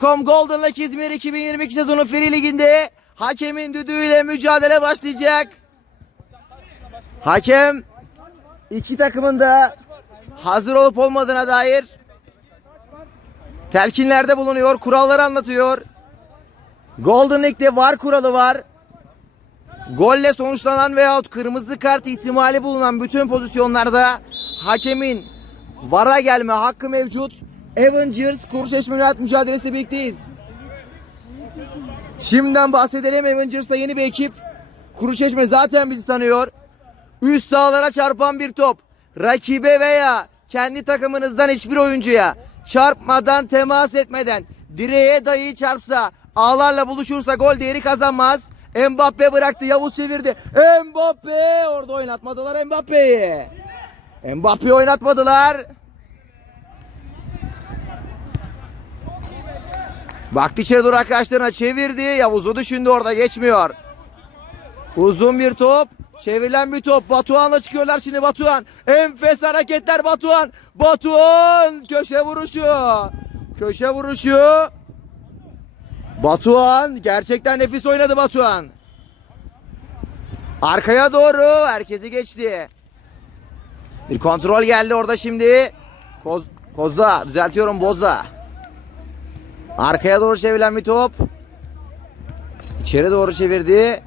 Telekom Golden Lake İzmir 2022 sezonu Free Ligi'nde hakemin düdüğüyle mücadele başlayacak. Hakem iki takımın da hazır olup olmadığına dair telkinlerde bulunuyor, kuralları anlatıyor. Golden League'de var kuralı var. Golle sonuçlanan veyahut kırmızı kart ihtimali bulunan bütün pozisyonlarda hakemin vara gelme hakkı mevcut. Avengers Kuruçeşme United mücadelesi birlikteyiz. Şimdiden bahsedelim Avengers'ta yeni bir ekip. Kuruçeşme zaten bizi tanıyor. Üst dağlara çarpan bir top. Rakibe veya kendi takımınızdan hiçbir oyuncuya çarpmadan temas etmeden direğe dayı çarpsa ağlarla buluşursa gol değeri kazanmaz. Mbappe bıraktı Yavuz çevirdi. Mbappe orada oynatmadılar Mbappe'yi. Mbappe'yi oynatmadılar. Baktı içeri doğru arkadaşlarına çevirdi. Yavuz'u düşündü orada geçmiyor. Uzun bir top. Çevrilen bir top. Batuhan'la çıkıyorlar şimdi Batuhan. Enfes hareketler Batuhan. Batuhan köşe vuruşu. Köşe vuruşu. Batuhan gerçekten nefis oynadı Batuhan. Arkaya doğru herkesi geçti. Bir kontrol geldi orada şimdi. Koz, Kozda düzeltiyorum Bozda. Arkaya doğru çevrilen bir top. İçeri doğru çevirdi.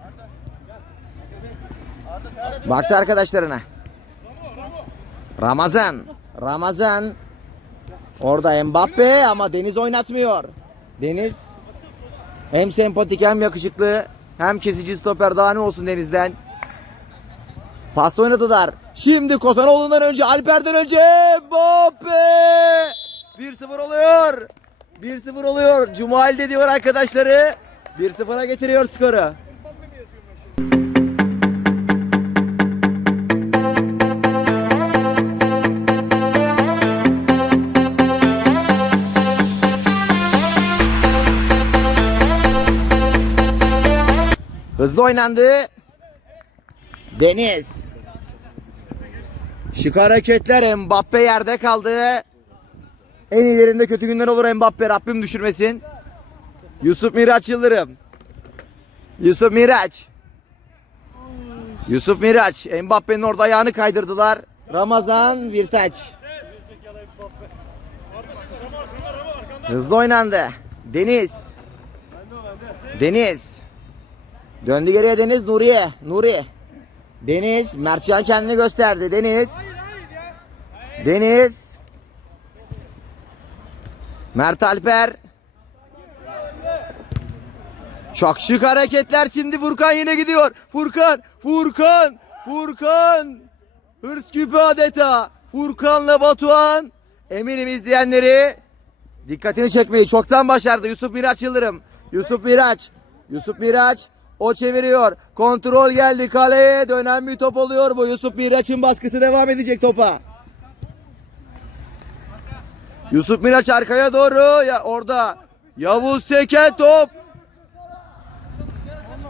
Baktı arkadaşlarına. Ramazan. Ramazan. Orada Mbappe ama Deniz oynatmıyor. Deniz hem sempatik hem yakışıklı hem kesici stoper daha ne olsun Deniz'den. Pas oynadılar. Şimdi Kozanoğlu'ndan önce Alper'den önce Mbappe 1-0 oluyor. 1-0 oluyor. Cumali de diyor arkadaşları. 1-0'a getiriyor skoru. Hızlı oynandı. Deniz. Şık hareketler Mbappe yerde kaldı. En iyilerinde kötü günler olur Mbappe Rabbim düşürmesin. Yusuf Miraç Yıldırım. Yusuf Miraç. Yusuf Miraç. Mbappe'nin orada ayağını kaydırdılar. Ramazan Virtaç. Hızlı oynandı. Deniz. Deniz. Döndü geriye Deniz Nuriye. Nuri. Deniz. Mertcan kendini gösterdi. Deniz. Deniz. Mert Alper. Çok şık hareketler şimdi Furkan yine gidiyor. Furkan, Furkan, Furkan. Hırs küpü adeta. Furkan'la Batuhan. Eminim izleyenleri dikkatini çekmeyi çoktan başardı. Yusuf Miraç Yıldırım. Yusuf Miraç. Yusuf Miraç. O çeviriyor. Kontrol geldi kaleye. Dönen bir top oluyor bu. Yusuf Miraç'ın baskısı devam edecek topa. Yusuf Miraç arkaya doğru. Ya orada Yavuz Teken top.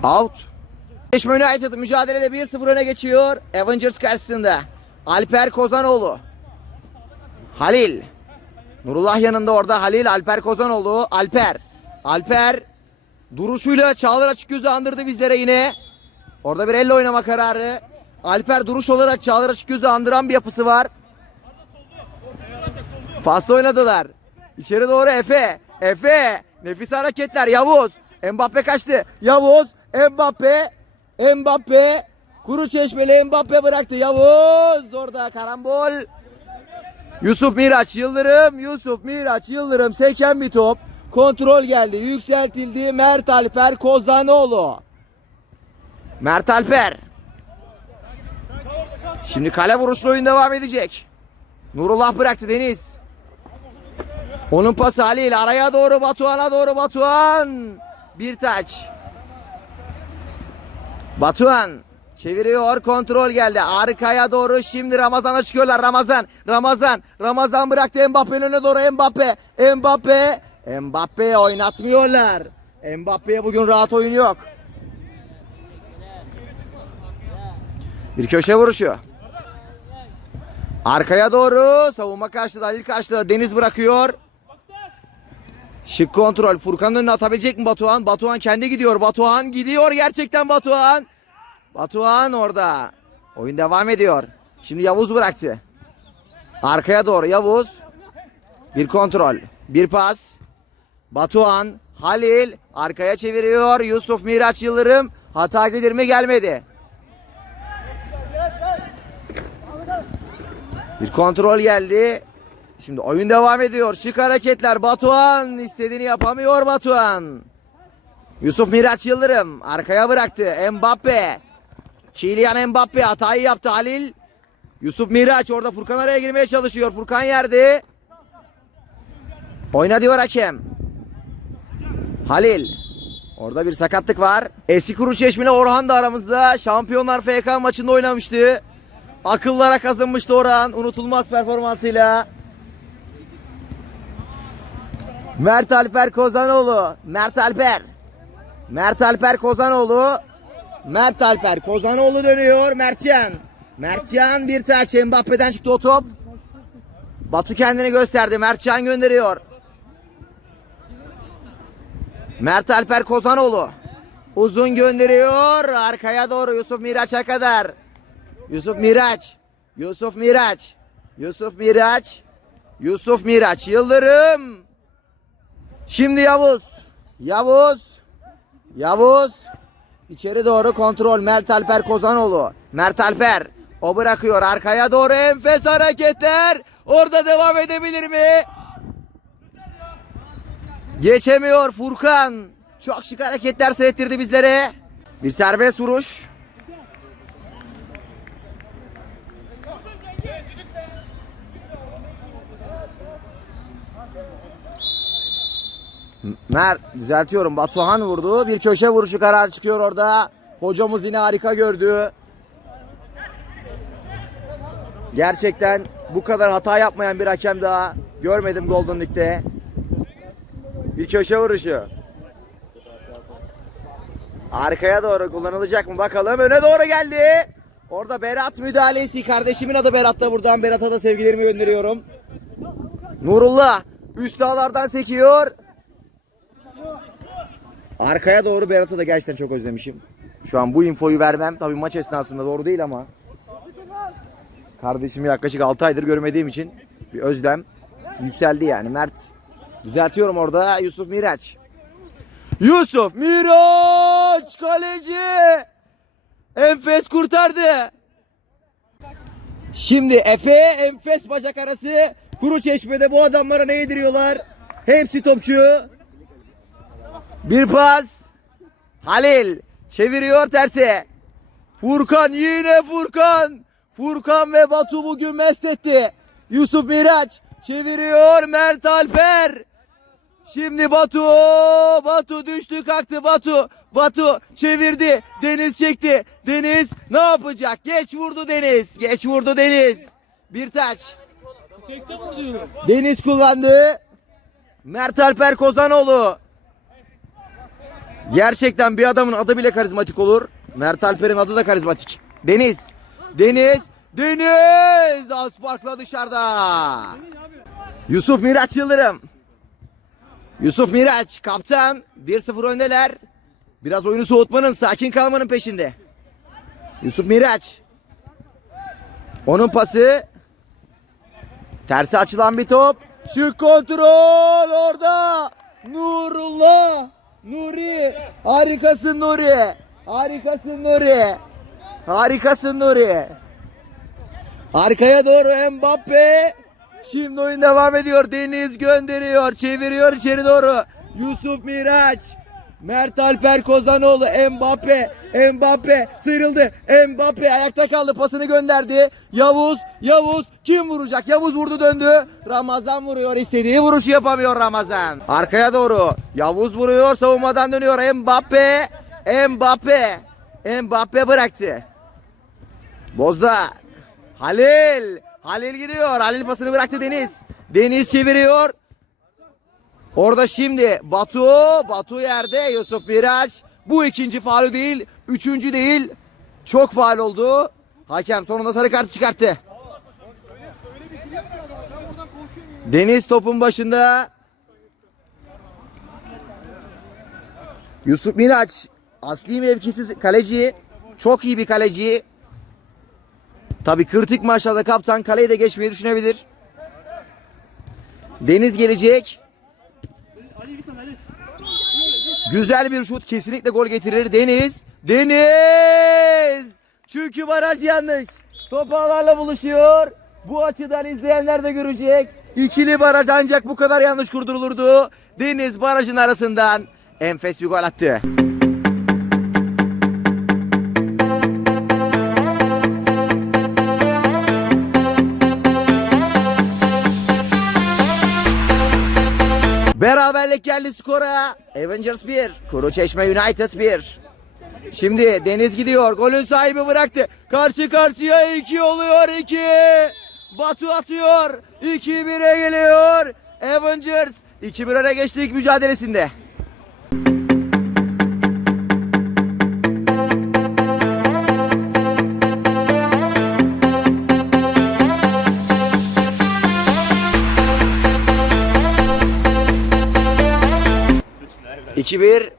Out. Çeşme United mücadelede 1-0 öne geçiyor. Avengers karşısında. Alper Kozanoğlu. Halil. Nurullah yanında orada Halil Alper Kozanoğlu. Alper. Alper duruşuyla Çağlar Açıkgöz'ü andırdı bizlere yine. Orada bir elle oynama kararı. Alper duruş olarak Çağlar Açıkgöz'ü andıran bir yapısı var. Pasta oynadılar. İçeri doğru Efe. Efe. Nefis hareketler. Yavuz. Mbappe kaçtı. Yavuz. Mbappe. Mbappe. Kuru çeşmeli Mbappe bıraktı. Yavuz. Orada karambol. Yusuf Miraç Yıldırım. Yusuf Miraç Yıldırım seken bir top. Kontrol geldi. Yükseltildi. Mert Alper Kozanoğlu. Mert Alper. Şimdi kale vuruşlu oyun devam edecek. Nurullah bıraktı Deniz. Onun pası Halil araya doğru Batuhan'a doğru Batuhan. Bir taç. Batuhan çeviriyor kontrol geldi. Arkaya doğru şimdi Ramazan'a çıkıyorlar. Ramazan Ramazan Ramazan bıraktı. Mbappe'nin önüne doğru Mbappe Mbappe Mbappe'ye oynatmıyorlar. Mbappe'ye bugün rahat oyun yok. Bir köşe vuruşu. Arkaya doğru savunma karşıda Halil karşıda. Deniz bırakıyor Şık kontrol. Furkan'ın önüne atabilecek mi Batuhan? Batuhan kendi gidiyor. Batuhan gidiyor gerçekten Batuhan. Batuhan orada. Oyun devam ediyor. Şimdi Yavuz bıraktı. Arkaya doğru Yavuz. Bir kontrol. Bir pas. Batuhan. Halil. Arkaya çeviriyor. Yusuf Miraç Yıldırım. Hata gelir mi gelmedi. Bir kontrol geldi. Şimdi oyun devam ediyor. Şık hareketler. Batuhan istediğini yapamıyor Batuhan. Yusuf Miraç Yıldırım arkaya bıraktı. Mbappe. Kylian Mbappe hatayı yaptı Halil. Yusuf Miraç orada Furkan araya girmeye çalışıyor. Furkan yerde. Oyna diyor hakem. Halil. Orada bir sakatlık var. Eski Kuru Orhan da aramızda. Şampiyonlar FK maçında oynamıştı. Akıllara kazınmıştı Orhan. Unutulmaz performansıyla. Mert Alper Kozanoğlu. Mert Alper. Mert Alper Kozanoğlu. Mert Alper Kozanoğlu dönüyor. Mertcan. Mertcan bir taç. Mbappe'den çıktı o top. Batu kendini gösterdi. Mertcan gönderiyor. Mert Alper Kozanoğlu. Uzun gönderiyor. Arkaya doğru Yusuf Miraç'a kadar. Yusuf Miraç. Yusuf Miraç. Yusuf Miraç. Yusuf Miraç. Yıldırım. Şimdi Yavuz. Yavuz. Yavuz. İçeri doğru kontrol. Mert Alper Kozanoğlu. Mert Alper. O bırakıyor. Arkaya doğru enfes hareketler. Orada devam edebilir mi? Geçemiyor Furkan. Çok şık hareketler seyrettirdi bizlere. Bir serbest vuruş. Mert düzeltiyorum. Batuhan vurdu. Bir köşe vuruşu karar çıkıyor orada. Hocamız yine harika gördü. Gerçekten bu kadar hata yapmayan bir hakem daha görmedim Golden League'de. Bir köşe vuruşu. Arkaya doğru kullanılacak mı bakalım. Öne doğru geldi. Orada Berat müdahalesi. Kardeşimin adı Berat da buradan. Berat'a da sevgilerimi gönderiyorum. Nurullah üst dağlardan sekiyor. Arkaya doğru Berat'ı da gerçekten çok özlemişim. Şu an bu infoyu vermem. Tabii maç esnasında doğru değil ama. Kardeşimi yaklaşık 6 aydır görmediğim için bir özlem yükseldi yani. Mert düzeltiyorum orada Yusuf Miraç. Yusuf Miraç kaleci. Enfes kurtardı. Şimdi Efe enfes bacak arası kuru çeşmede bu adamlara ne yediriyorlar? Hepsi topçu. Bir pas. Halil çeviriyor tersi. Furkan yine Furkan. Furkan ve Batu bugün mest etti. Yusuf Miraç çeviriyor Mert Alper. Şimdi Batu, Batu düştü kalktı Batu, Batu çevirdi, Deniz çekti, Deniz ne yapacak? Geç vurdu Deniz, geç vurdu Deniz. Bir taç. Deniz kullandı. Mert Alper Kozanoğlu. Gerçekten bir adamın adı bile karizmatik olur. Mert Alper'in adı da karizmatik. Deniz. Deniz. Deniz. Asparkla dışarıda. Yusuf Miraç Yıldırım. Yusuf Miraç kaptan 1-0 öndeler. Biraz oyunu soğutmanın, sakin kalmanın peşinde. Yusuf Miraç. Onun pası. Tersi açılan bir top. Şık kontrol orada. Nurullah. Nuri. Harikasın Nuri. Harikasın Nuri. Harikasın Nuri. Arkaya doğru Mbappe. Şimdi oyun devam ediyor. Deniz gönderiyor. Çeviriyor içeri doğru. Yusuf Miraç. Mert Alper Kozanoğlu. Mbappe. Mbappe sıyrıldı. Mbappe ayakta kaldı. Pasını gönderdi. Yavuz. Yavuz. Kim vuracak? Yavuz vurdu döndü. Ramazan vuruyor. istediği vuruşu yapamıyor Ramazan. Arkaya doğru. Yavuz vuruyor. Savunmadan dönüyor. Mbappe. Mbappe. Mbappe bıraktı. Bozda. Halil. Halil gidiyor. Halil pasını bıraktı Deniz. Deniz çeviriyor. Orada şimdi Batu. Batu yerde. Yusuf Miraç. Bu ikinci faulü değil. Üçüncü değil. Çok faul oldu. Hakem sonunda sarı kart çıkarttı. Deniz topun başında. Yusuf Miraç asli mevkisiz kaleci. Çok iyi bir kaleci. Tabii kritik maçlarda kaptan kaleyi de geçmeyi düşünebilir. Deniz gelecek. Güzel bir şut kesinlikle gol getirir Deniz. Deniz! Çünkü baraj yanlış. Top ağlarla buluşuyor. Bu açıdan izleyenler de görecek. İkili baraj ancak bu kadar yanlış kurdurulurdu. Deniz barajın arasından enfes bir gol attı. Beraberlik geldi skora. Avengers 1, Kuru Çeşme United 1. Şimdi Deniz gidiyor. Golün sahibi bıraktı. Karşı karşıya 2 oluyor 2. Batu atıyor. 2-1'e geliyor. Avengers 2-1 öne geçti ilk mücadelesinde. İki bir.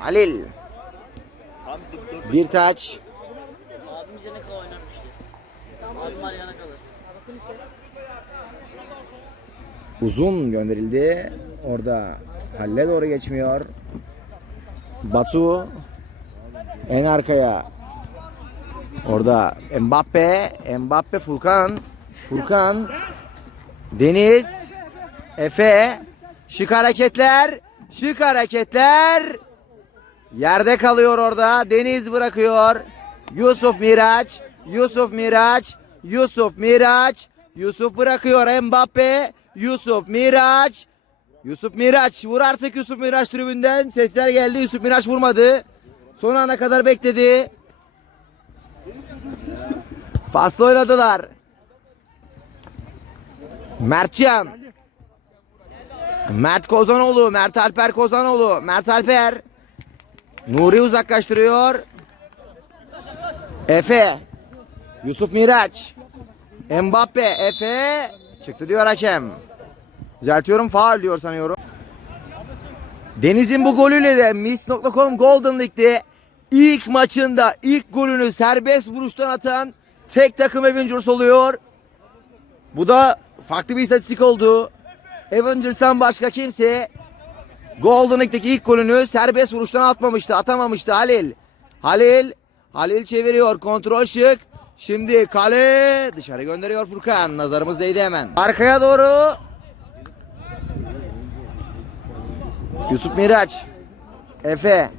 Halil. Bir taç. Uzun gönderildi. Orada Halil'e doğru geçmiyor. Batu. En arkaya. Orada Mbappe, Mbappe Furkan, Furkan, Deniz, Efe, şık hareketler, şık hareketler. Yerde kalıyor orada. Deniz bırakıyor. Yusuf Miraç, Yusuf Miraç, Yusuf Miraç, Yusuf bırakıyor Mbappe, Yusuf Miraç, Yusuf Miraç vur artık Yusuf Miraç tribünden. Sesler geldi. Yusuf Miraç vurmadı. Son ana kadar bekledi. Faslı oynadılar. Mertcan. Mert Kozanoğlu, Mert Alper Kozanoğlu, Mert Alper. Nuri uzaklaştırıyor. Efe. Yusuf Miraç. Mbappe, Efe. Çıktı diyor hakem. Düzeltiyorum faul diyor sanıyorum. Deniz'in bu golüyle de Miss.com Golden League'de ilk maçında ilk golünü serbest vuruştan atan tek takım Avengers oluyor. Bu da farklı bir istatistik oldu. Avengers'tan başka kimse Golden League'deki ilk golünü serbest vuruştan atmamıştı, atamamıştı Halil. Halil, Halil çeviriyor, kontrol şık. Şimdi kale dışarı gönderiyor Furkan. Nazarımız değdi hemen. Arkaya doğru Yusuf Miraç. Efe.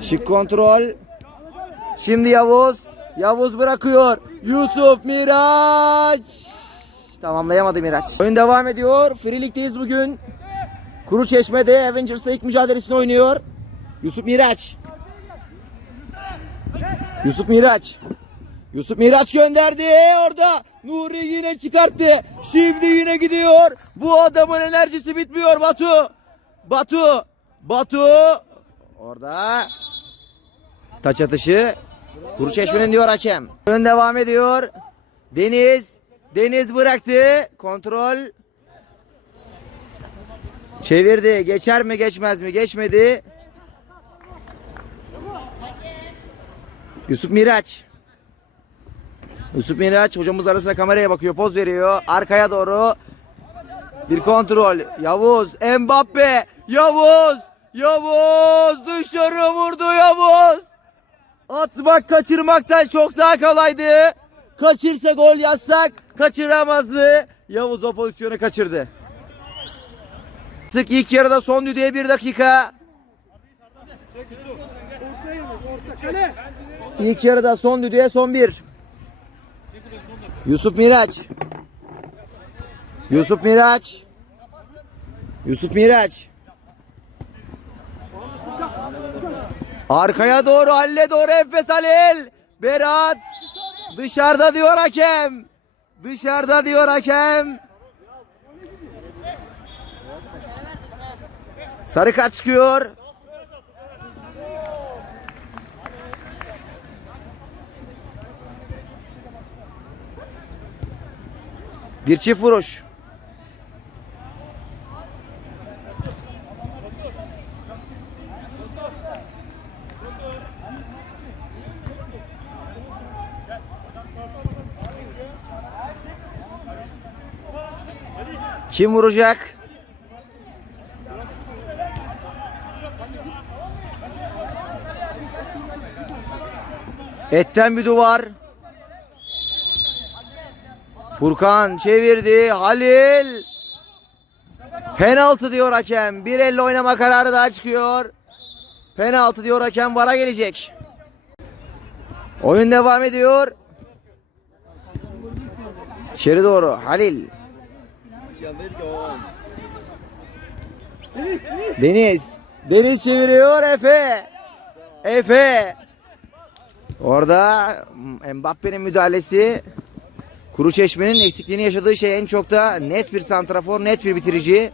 Şık kontrol. Şimdi Yavuz. Yavuz bırakıyor. Yusuf Miraç. Tamamlayamadı Miraç. Oyun devam ediyor. Free Lig'deyiz bugün. Kuru Çeşme'de Avengers'la ilk mücadelesini oynuyor. Yusuf Miraç. Yusuf Miraç. Yusuf Miraç gönderdi orada. Nuri yine çıkarttı. Şimdi yine gidiyor. Bu adamın enerjisi bitmiyor Batu. Batu. Batu. Orada. Taç atışı. Kuru Çeşme'nin diyor hakem. Ön devam ediyor. Deniz. Deniz bıraktı. Kontrol. Çevirdi. Geçer mi geçmez mi? Geçmedi. Yusuf Miraç. Yusuf Miraç hocamız arasında kameraya bakıyor. Poz veriyor. Arkaya doğru. Bir kontrol. Yavuz. Mbappe. Yavuz. Yavuz. Dışarı vurdu Yavuz. Atmak kaçırmaktan çok daha kolaydı. Kaçırsa gol yazsak kaçıramazdı. Yavuz o pozisyonu kaçırdı. Sık ilk yarıda son düdüğe bir dakika. İlk yarıda son düdüğe son bir. Yusuf Miraç. Yusuf Miraç. Yusuf Miraç. Arkaya doğru Halil'e doğru Efes Halil. Berat. Dışarıda diyor hakem. Dışarıda diyor hakem. Sarı kart çıkıyor. Bir çift vuruş. Kim vuracak? Etten bir duvar. Furkan çevirdi. Halil. Penaltı diyor hakem. Bir elle oynama kararı daha çıkıyor. Penaltı diyor hakem. Vara gelecek. Oyun devam ediyor. İçeri doğru. Halil. Deniz. Deniz çeviriyor Efe. Efe. Orada Mbappe'nin müdahalesi Kuru Çeşme'nin eksikliğini yaşadığı şey en çok da net bir santrafor, net bir bitirici.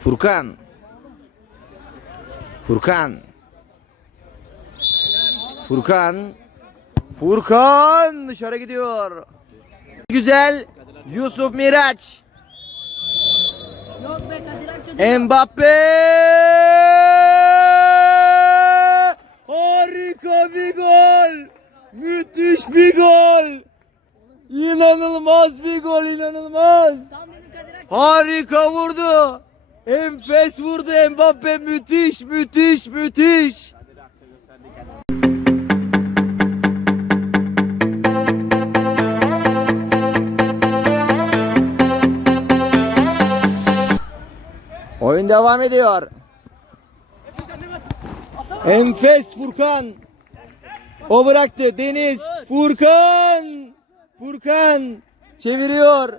Furkan. Furkan. Furkan. Furkan dışarı gidiyor. Güzel. Yusuf Miraç. Yok be Kadir Akçay. Mbappe! Harika bir gol! Müthiş bir gol! İnanılmaz bir gol, inanılmaz! Harika vurdu! Enfes vurdu Mbappe, müthiş, müthiş, müthiş! Oyun devam ediyor. Enfes Furkan. O bıraktı. Deniz. Furkan. Furkan. Çeviriyor.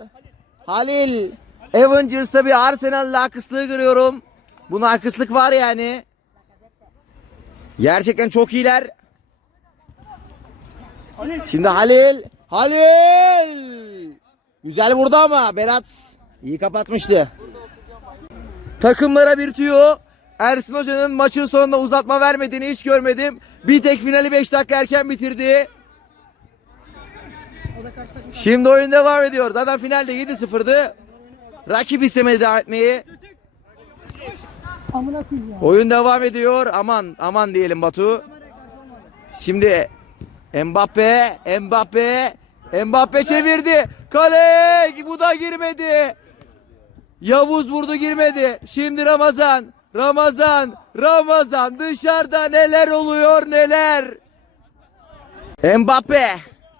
Halil. Avengers'ta bir Arsenal lakıslığı görüyorum. Bu nakıslık var yani. Gerçekten çok iyiler. Şimdi Halil. Halil. Güzel vurdu ama Berat iyi kapatmıştı. Takımlara bir tüyo. Ersin Hoca'nın maçın sonunda uzatma vermediğini hiç görmedim. Bir tek finali 5 dakika erken bitirdi. Şimdi oyun devam ediyor. Zaten finalde 7-0'dı. Rakip istemedi devam etmeyi. Oyun devam ediyor. Aman aman diyelim Batu. Şimdi Mbappe, Mbappe, Mbappe çevirdi. Kale bu da girmedi. Yavuz vurdu girmedi. Şimdi Ramazan. Ramazan. Ramazan dışarıda neler oluyor neler. Mbappe.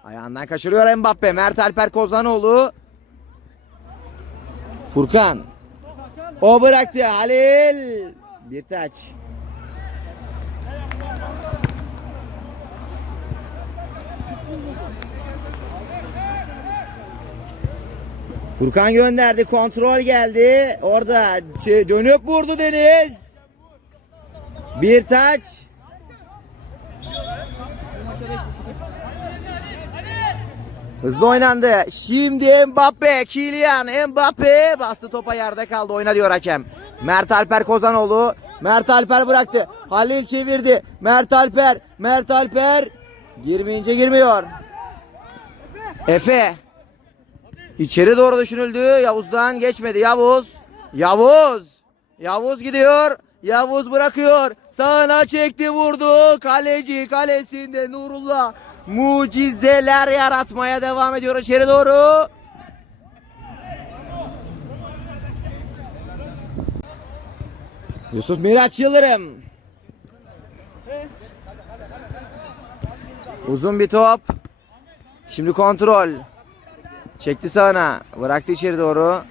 Ayağından kaçırıyor Mbappe. Mert Alper Kozanoğlu. Furkan. O bıraktı. Halil. Bir taç. Furkan gönderdi. Kontrol geldi. Orada dönüp vurdu Deniz. Bir taç. Hızlı oynandı. Şimdi Mbappe, Kylian Mbappe bastı topa yerde kaldı. Oyna diyor hakem. Mert Alper Kozanoğlu. Mert Alper bıraktı. Halil çevirdi. Mert Alper, Mert Alper girmeyince girmiyor. Efe. İçeri doğru düşünüldü. Yavuz'dan geçmedi. Yavuz. Yavuz. Yavuz gidiyor. Yavuz bırakıyor. Sağına çekti vurdu. Kaleci kalesinde Nurullah. Mucizeler yaratmaya devam ediyor içeri doğru. Yusuf Miraç Yıldırım. Uzun bir top. Şimdi kontrol. Çekti sağına. Bıraktı içeri doğru.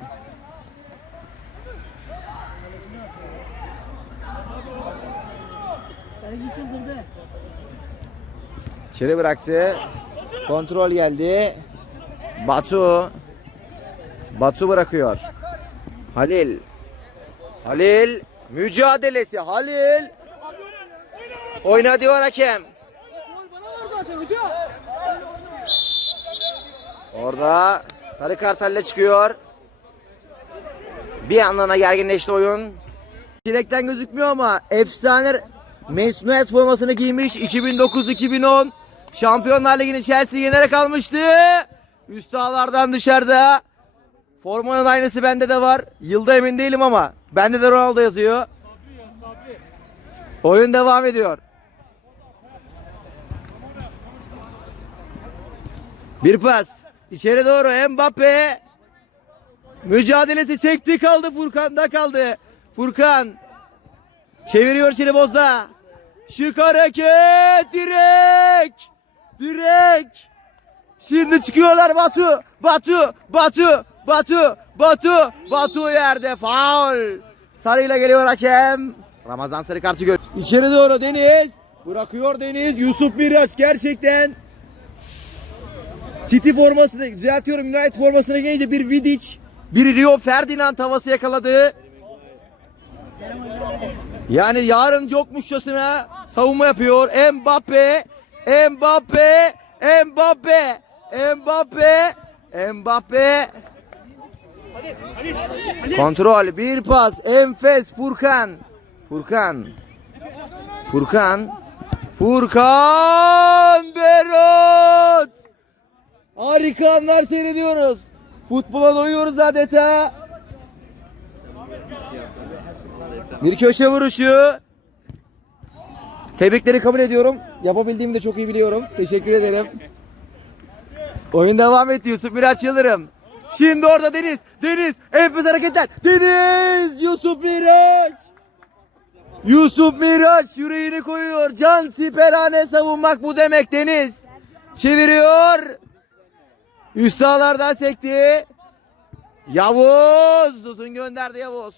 İçeri bıraktı. Kontrol geldi. Batu. Batu bırakıyor. Halil. Halil. Mücadelesi. Halil. Oyna diyor hakem. Orada sarı kartalle çıkıyor. Bir yandan gerginleşti oyun. Direkten gözükmüyor ama efsane Mesnuet formasını giymiş 2009-2010 Şampiyonlar Ligi'ni Chelsea yenerek almıştı. Üst ağlardan dışarıda. Formanın aynısı bende de var. Yılda emin değilim ama bende de Ronaldo yazıyor. Oyun devam ediyor. Bir pas. İçeri doğru Mbappe. Mücadelesi sekti kaldı Furkan'da kaldı. Furkan çeviriyor şimdi Bozda. Şık hareket direk. Direk. Şimdi çıkıyorlar Batu. Batu. Batu. Batu. Batu. Batu yerde. Faul. Sarıyla geliyor hakem. Ramazan sarı kartı gör. İçeri doğru Deniz. Bırakıyor Deniz. Yusuf Miraç gerçekten City formasını düzeltiyorum United formasına gelince bir Vidic, bir Rio Ferdinand havası yakaladı. Yani yarın yokmuşçasına savunma yapıyor. Mbappe, Mbappe, Mbappe, Mbappe, Mbappe. Kontrol, bir pas, enfes, Furkan. Furkan. Furkan. Furkan Berot. Harika anlar seyrediyoruz. Futbola doyuyoruz adeta. Bir köşe vuruşu. Tebrikleri kabul ediyorum. Yapabildiğimi de çok iyi biliyorum. Teşekkür ederim. Oyun devam etti Yusuf Miraç Yıldırım. Şimdi orada Deniz. Deniz. Enfes hareketler. Deniz. Yusuf Miraç. Yusuf Miraç yüreğini koyuyor. Can siperhane savunmak bu demek Deniz. Çeviriyor. Üst ağlardan sekti. Yavuz uzun gönderdi Yavuz.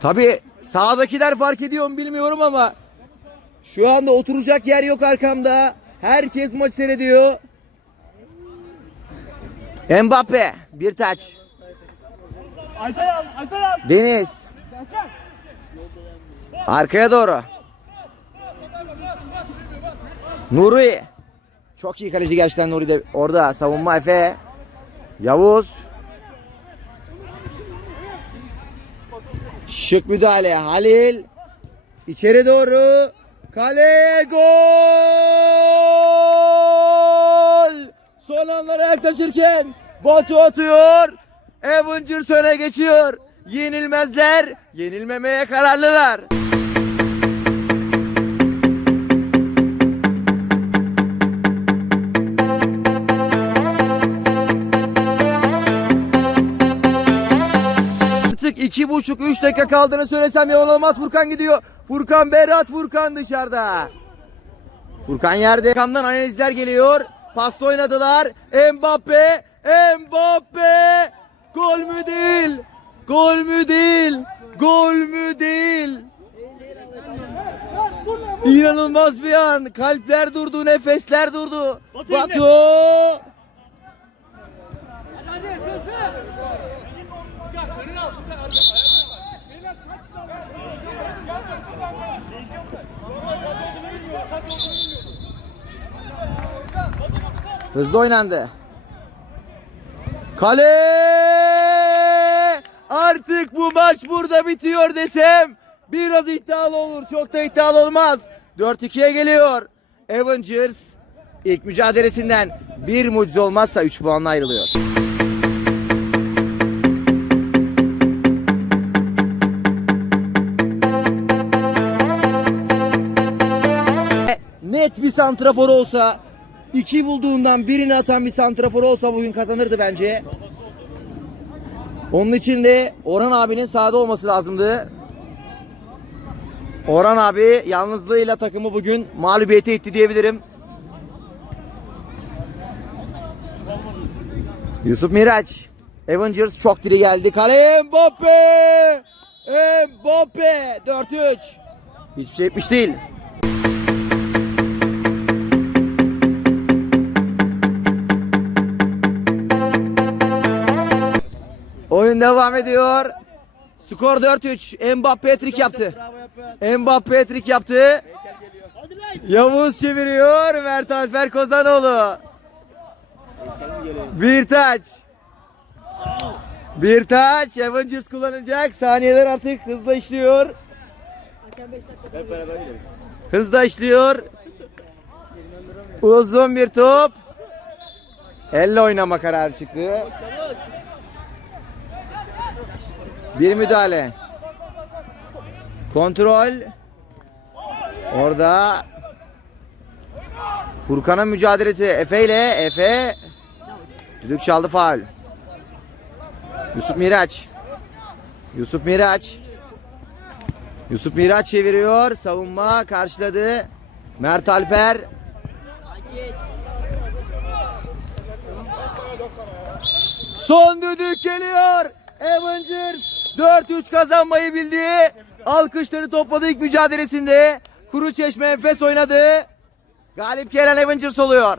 Tabi sağdakiler fark ediyor mu bilmiyorum ama şu anda oturacak yer yok arkamda. Herkes maç seyrediyor. Mbappe bir taç. Deniz arkaya doğru. Nuri çok iyi kaleci gerçekten Nuri de orada savunma Efe. Yavuz. Şık müdahale Halil. İçeri doğru. Kale gol. Son anlara yaklaşırken Batu atıyor. Avengers öne geçiyor. Yenilmezler. Yenilmemeye kararlılar. İki buçuk üç dakika kaldığını söylesem yalan olmaz. Furkan gidiyor. Furkan Berat Furkan dışarıda. Furkan yerde. Furkan'dan analizler geliyor. Pasta oynadılar. Mbappe. Mbappe. Gol mü değil? Gol mü değil? Gol mü değil? İnanılmaz bir an. Kalpler durdu, nefesler durdu. Batu. Hızlı oynandı. Kale! Artık bu maç burada bitiyor desem biraz iddialı olur. Çok da iddialı olmaz. 4-2'ye geliyor. Avengers ilk mücadelesinden bir mucize olmazsa 3 puanla ayrılıyor. Net bir santrafor olsa iki bulduğundan birini atan bir santrafor olsa bugün kazanırdı bence. Onun için de Orhan abinin sahada olması lazımdı. Orhan abi yalnızlığıyla takımı bugün mağlubiyete itti diyebilirim. Yusuf Miraç. Avengers çok diri geldi. Kale Mbappe. Mbappe. 4-3. Hiçbir şey etmiş değil. Oyun devam ediyor. Skor 4-3. Mbappe hat-trick yaptı. Mbappe hat-trick yaptı. Yavuz çeviriyor. Mert Alper Kozanoğlu. Bir taç. Bir taç. Avengers kullanacak. Saniyeler artık hızla işliyor. Hızla işliyor. Uzun bir top. Elle oynama kararı çıktı. Bir müdahale. Kontrol. Orada Furkan'ın mücadelesi Efe ile Efe Düdük çaldı faul. Yusuf Miraç. Yusuf Miraç. Yusuf Miraç çeviriyor. Savunma karşıladı. Mert Alper. Son düdük geliyor. Avengers 4-3 kazanmayı bildi. Alkışları topladı ilk mücadelesinde. Kuru Çeşme Enfes oynadı. Galip gelen Avengers oluyor.